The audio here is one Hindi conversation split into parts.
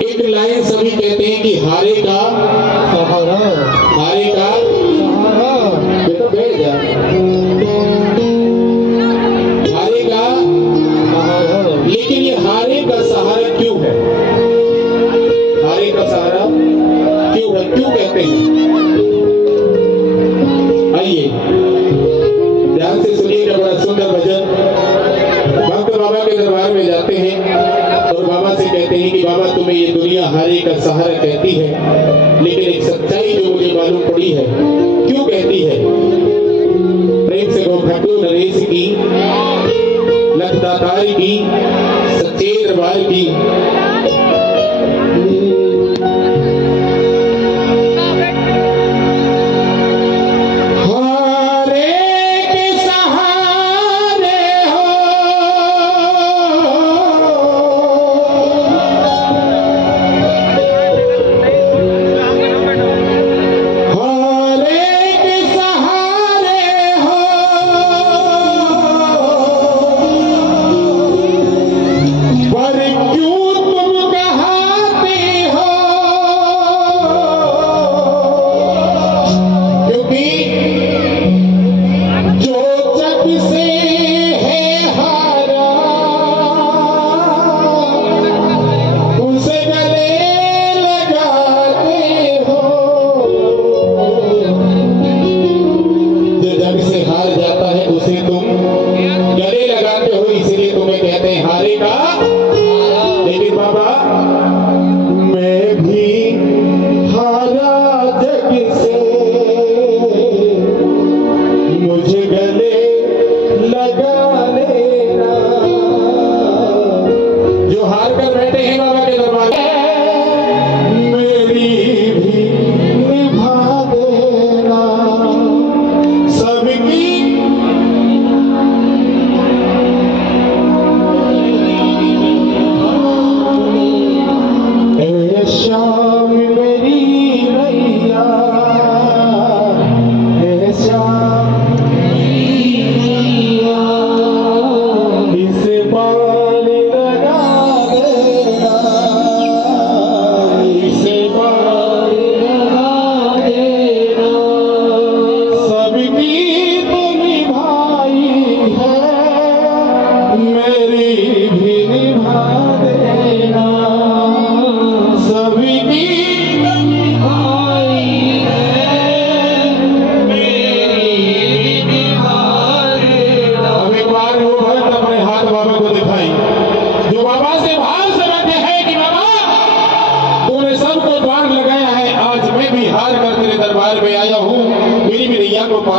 एक लाइन सभी कहते हैं कि हारे का सहारा, हारे का सहारा, बेटा बैठ जा, हारे का सहारा। लेकिन ये हारे का सहारा क्यों है? हारे का सहारा क्यों है, क्यों कहते हैं? आइए ध्यान से सुनिएगा, बड़ा सुंदर भजन। भक्त बाबा के दरबार में जाते हैं और बाबा से कहते हैं कि बाबा तुम्हें ये दुनिया हारे का सहारा कहती है, लेकिन एक सच्चाई जो मुझे मालूम पड़ी है, क्यों कहती है? प्रेम से गो भक्तों नरेश की, लखदातार की, सच्चे दरबार की।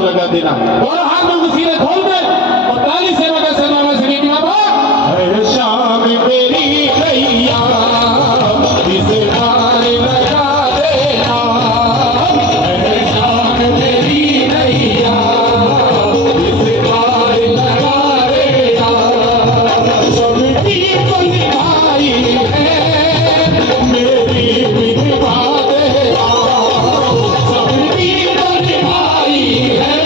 लगा देना और हाथ में सीधे खोल दे और ताली से लगा से बाबा से कि बाबा शाम मेरी रैया इस बार लगा देना, शाम मेरी रैया इस बार लगा देना, सबकी तो निभाई है मेरी भी निभा देना, सबकी तो निभाई है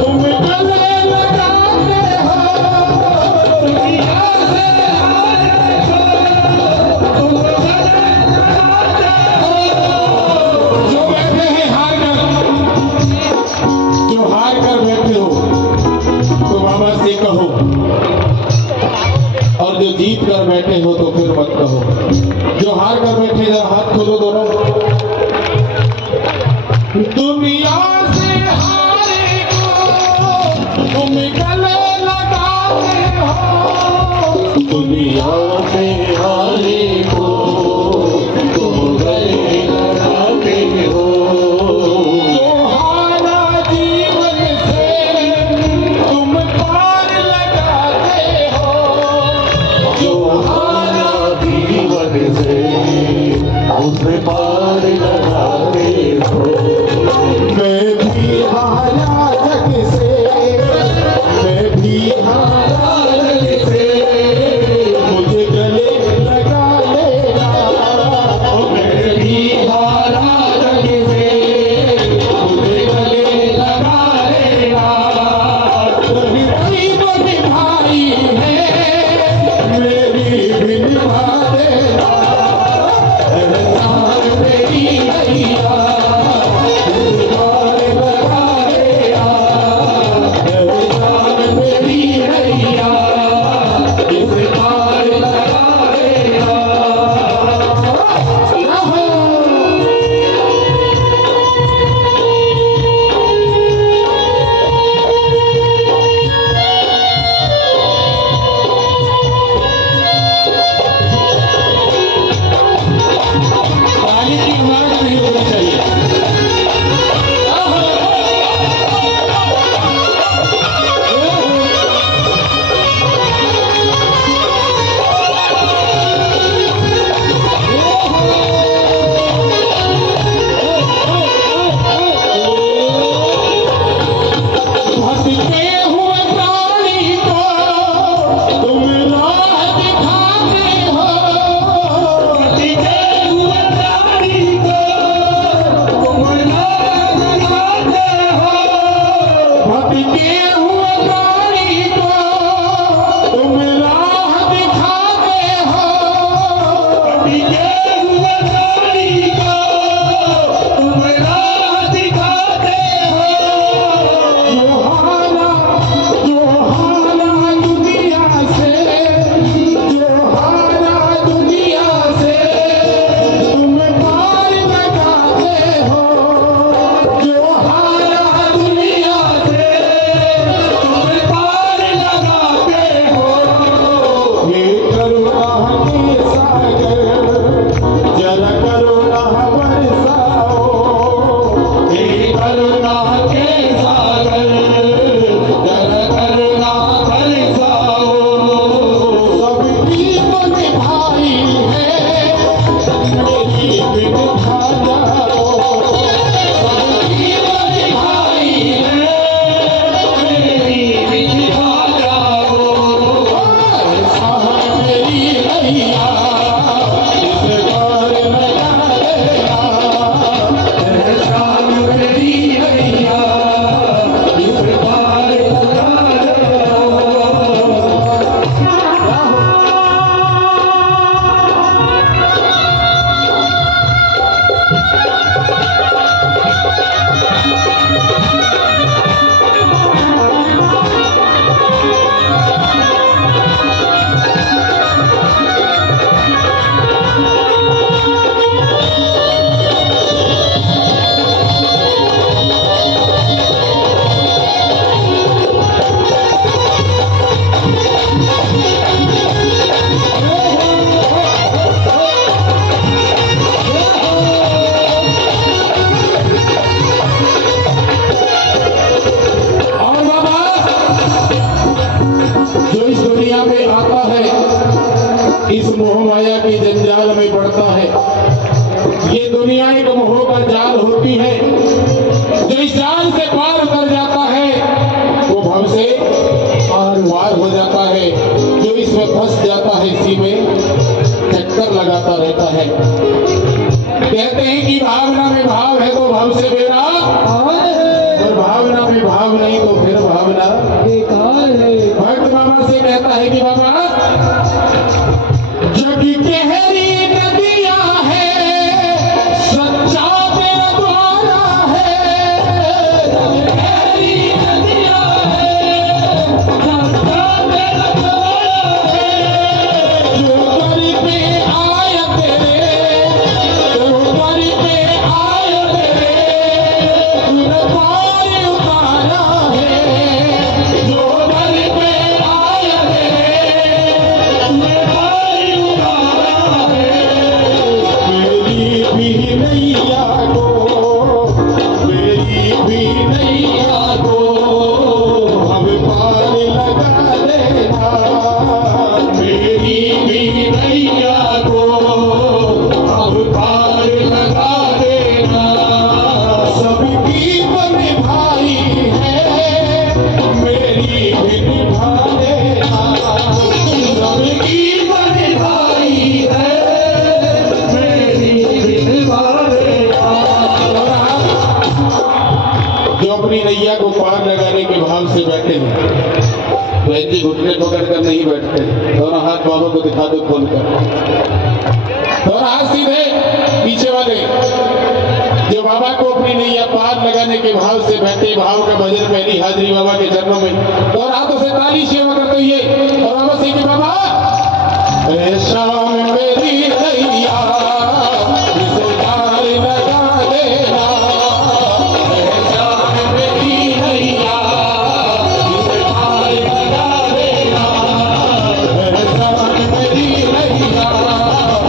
तुम गले लगाते हो जो जीत कर बैठे हो तो फिर मत कहो, जो हार कर बैठे जरा हाथ खोलो दोनों। दुनिया से हारे को तुम गले लगाते हो, दुनिया से हारे को तुम गले लगाते हो, जो हारा जीवन से तुम पार लगाते हो, जो हारा जीवन से उसे पार लगाते हो। मैं भी हारा जग से, मैं भी हारा जग से, मुझे गले लगा लेना। मैं भी हारा जग से, मुझे गले लगा लेना। मेरी बड़ी भाई है, मेरी भी निभा देना। मेरी भैया इस मोह माया की जंजाल में पड़ता है। ये दुनिया एक मोह का जाल होती है, जो इस जाल से पार कर जाता है वो भव से पार हो जाता है, जो इसमें फंस जाता है इसी में चक्कर लगाता रहता है। कहते हैं कि भावना में भाव है तो भाव से बेरा, और भावना में भाव नहीं तो फिर भावना बेकार है। भक्त बाबा से कहता है कि बाबा जग गहरी नदियां है, सच्चा तेरा द्वारा है। गहरी नदियां है, सच्चा तेरा द्वारा है। बहन जी घुटने पकड़ कर नहीं बैठते, दोनों हाथ बाबा को दिखा दो खोल कर, दोनों हाथ सीधे पीछे वाले। जो बाबा को अपनी नैया पार लगाने के भाव से बैठे, भाव का भजन पहली हाजिरी बाबा के चरणों में, दोनों हाथों से ताली सेवा करते हुए और बाबा से कि बाबा शाम मेरी नैया इसे पार लगा देना, शाम मेरी नैया इसे पार लगा देना, शाम मेरी नैया इसे पार लगा देना, शाम मेरी नैया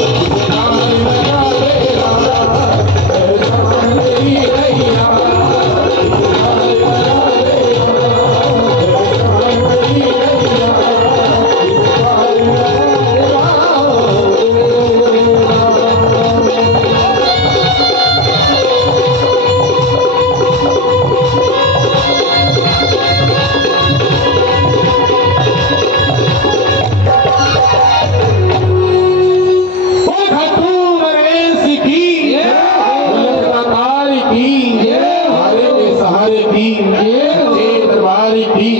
इसे पार लगा देना, शाम मेरी नैया इसे पार लगा देना। दरबार की